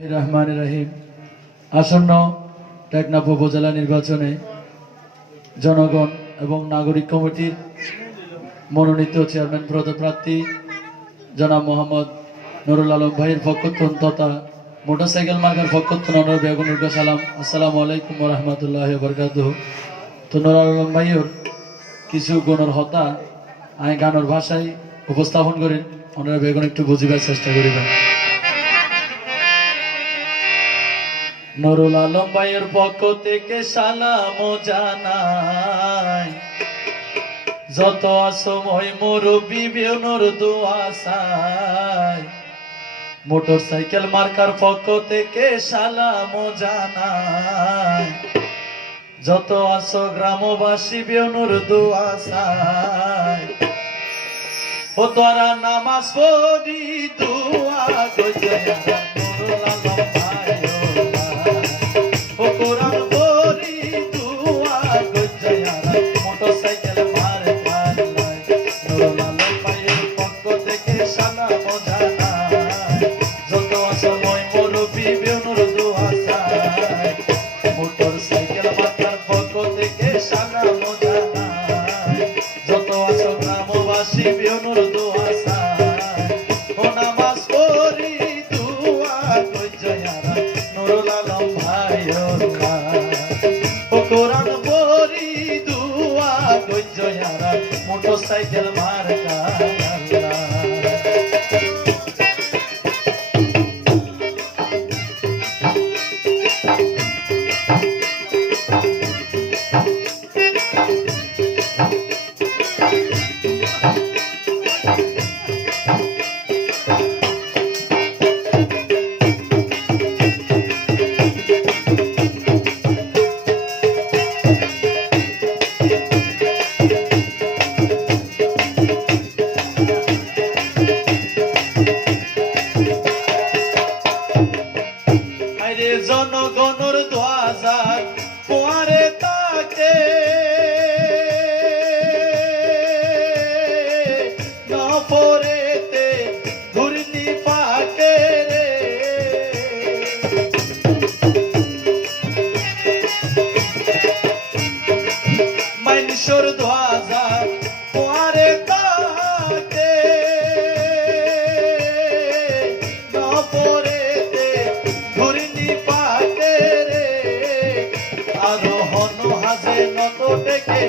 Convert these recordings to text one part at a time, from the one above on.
রহমান রহিম। আসন্ন টেকনাফ উপজেলা নির্বাচনে জনগণ এবং নাগরিক কমিটির মনোনীত চেয়ারম্যান পদপ্রার্থী জনাব মোহাম্মদ নুরুল আলম ভাইয়ের পক্ষত্বন তথা মোটরসাইকেল মার্কার পক্ষত্বন অনর বেগুনুর সালাম। আসসালামু আলাইকুম রহমতুল্লাহ বরকাত তো নুরুল আলম ভাইয়ের কিছু গুণর হতা আমি গানের ভাষায় উপস্থাপন করেন। ওনারা বেগুন একটু বুঝিবার চেষ্টা করিবেন। নুরুল আলম ভাইয়ের পক্ষ থেকে সালাম জানাই। যত সময় মুরব্বী বেনুর দোয়া চাই। মোটর সাইকেল মার্কার পক্ষ থেকে সালাম জানাই। যত আসো গ্রামবাসী বেনুর দোয়া চাই। ও তোরা নামাজ পড়ি, দোয়া গজয়া নুরুল আলম গ্রামবাসী বেনুর দোয়া চাই ও নামাজ পড়ি, দুয়া গজায়ারা নুরুল আলম ভাইয়ের ও কোরআন পড়ি, দুয়া গজায়ারা মোটরসাইকেল মার্কা মাইনসর দোয়াজার পোয়ারে তাকে নপরেতে ঘূর্ণি পাকে রে। আরও হন হাজে নত ডেকে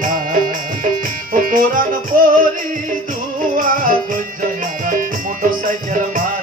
ভাই ও কোরআন পড়ি দুয়া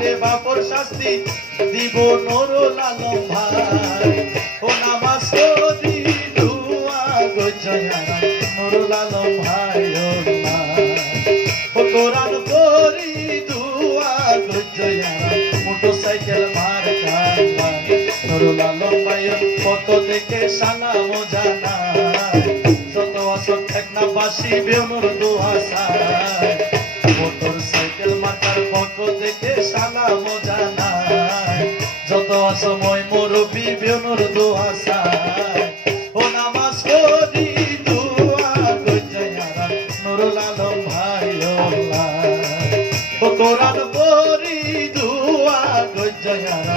গইলে বাপর শাস্তি দিব নুরুল আলম ভাই। ও নামাজ করি দুয়া গজয়ারা নুরুল আলম ভাই ও ভাই। কোরআন করি দুয়া গজয়ারা মোটরসাইকেল মার খাই নুরুল আলম ভাইয়ের পক্ষ থেকে সালাম জানাই। যত আসন ঠেকনা বাসি বেনুর দোহাসায় মোটর প্রত্যেকে সালাম জানাই যত সময় মোর বিবেনুর দোয়া চাই। ও নামাজ করি দোয়া গজায়ারা নুরুল আলম ভাই ও কোরআন করি দোয়া গজায়ারা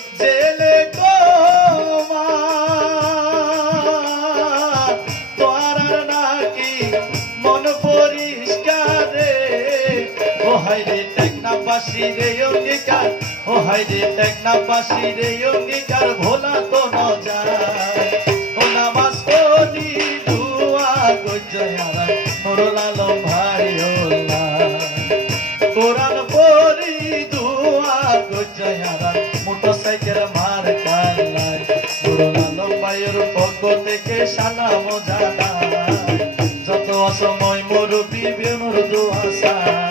হাই রে টেকনাবাসী রে অঙ্গীকার। ও হাই রে টেকনাবাসী রে অঙ্গীকার, ভোলা তো ন যায়। ও নামাজ পড়ি, দুয়া গজয়ারা নুরুল আলম ভাই ওল্লা কোরআন পড়ি, দুয়া গজয়ারা মোটরসাইকেল মার কালাই নুরুল আলম ভাইয়ের পক্ষ থেকে সালাম জানাই। যত অসময় মুরব্বী বেনুর দোয়া চাই।